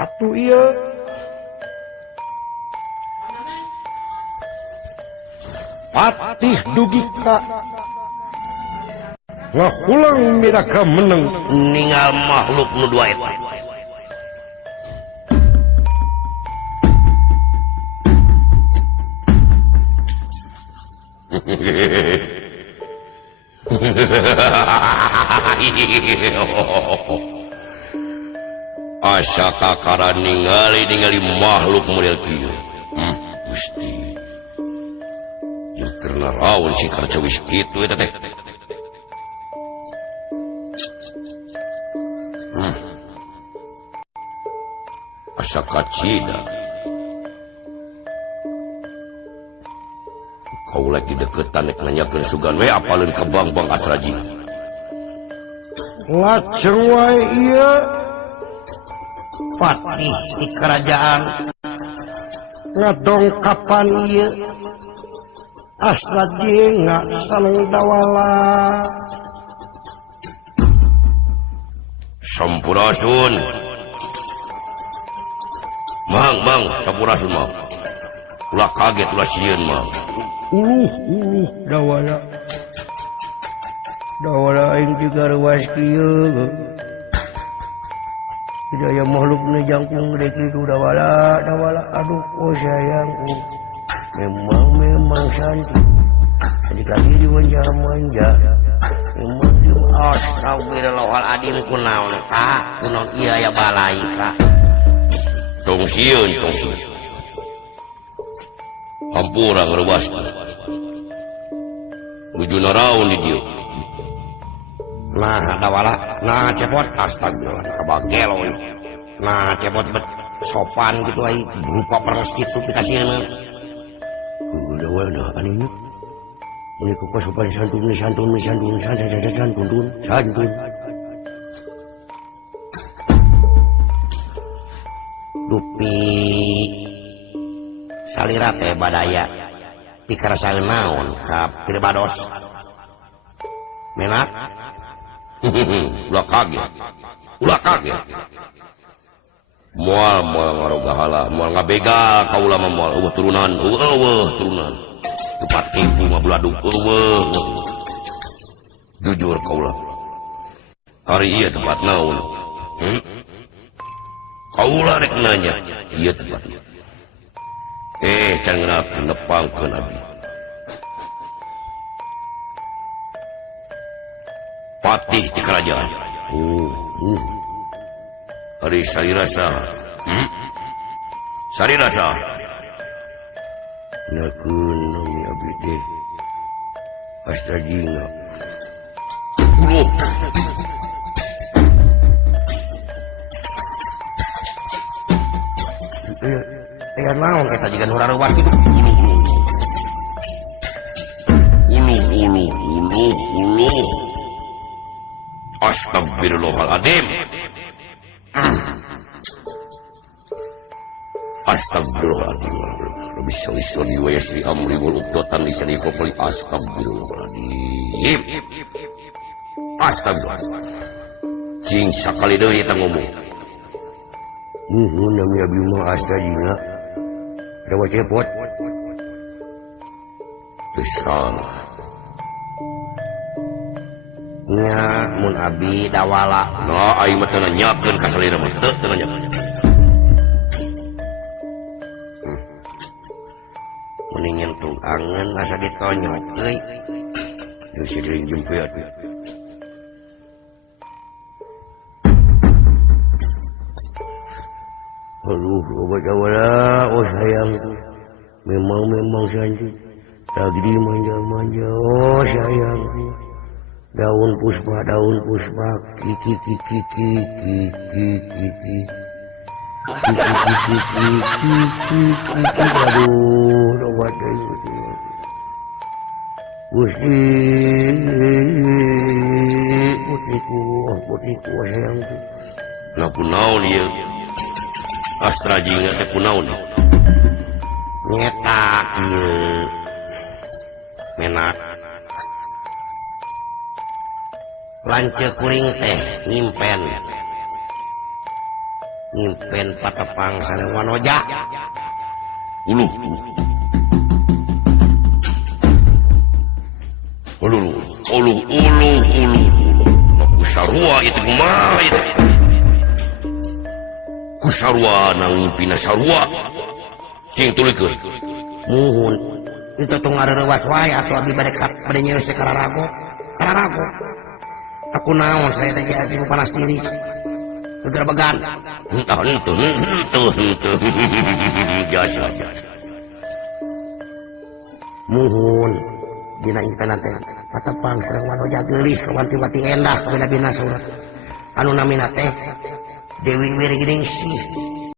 atuh ieu patih dugi ka ngahulang miraka meneng ningal makhluk nu dua eta asa kakara ningali makhluk model kieu Gusti jeung keur naraon si karcewis kitu eta teh asa kacida kau lagi deketan nek nanyakeun sugan we apaleun ka bang Astraji lajeng wae ieu patih di kerajaan ngadongkapan ieu Astraji ngasaleng dawala Sampurasun Mang Sampurasun mang ulah kaget ulah sieun mang uluh dawala aing juga ruas kieu tidak aya makhluk nu jangkung gede kitu dawala aduh oh sayangku memang cantik sedikali dimanja memang di astagfirullahaladzim kunaon ieu aya balai ka tong sieun hampura ngeuwas nuju naraon di dieu nah dawala nah cepot astagfirullah kabagel we nah cepot bet sopan gitu ai berupa peres kitu dikasieuna dawala anu ini kok sopan santun dupi salira teh badaya pikarasaeun naon ka Pirbados menak ulah kaget moal ngaroga hala moal ngabegal kaula mah moal eueuh turunan tepat tipu mah buladug jujur kaula hari ieu tempat naon kaula rek nanya ieu tempat can ngenalkeun nepangkeun abdi patih di kerajaan hari salirasa nakeun nami abdi teh Astrajinga uluh aya naon eta jiga nu rarewas kitu uluh astagfirullahaladzim astagfirullahaladzim Rabbi sholli wa yasri amri wal uqdatan lisani faqli astagfirullahaladzim cing sakali deui eta ngomong nami abdi mah Astrajinga dawa cepot teu salah nya mun abdi dawala nah aing mah teu nanyakeun ka salira mah teu nanyakeun mending nyentuh angen asa ditonyok euy jeung sideuing jempe atuh aduh obat dawala oh sayangku memang cantik lagi manja oh sayangku daun puspa kiki aduh obat itu Gusti putihku sayangku naon ieu Astrajinga teh kunaon nyetak ieu menak lanceuk kuring teh nyimpen nyimpen patepang sareng wanoja uluh kusarua itu kumaha itu kusarua nang ngimpina sarua cing tulikeun muhun itu tuh ngarerewas wae atuh abdi bade nyeus teh kararago aku naon saya teh jadi panas diri gegerbegan entah biasa muhun dina impenan teh patepang sareng wanoja geulis kawanti-wanti endah kabina-bina saurat anu namina teh Dewi Wirginingsih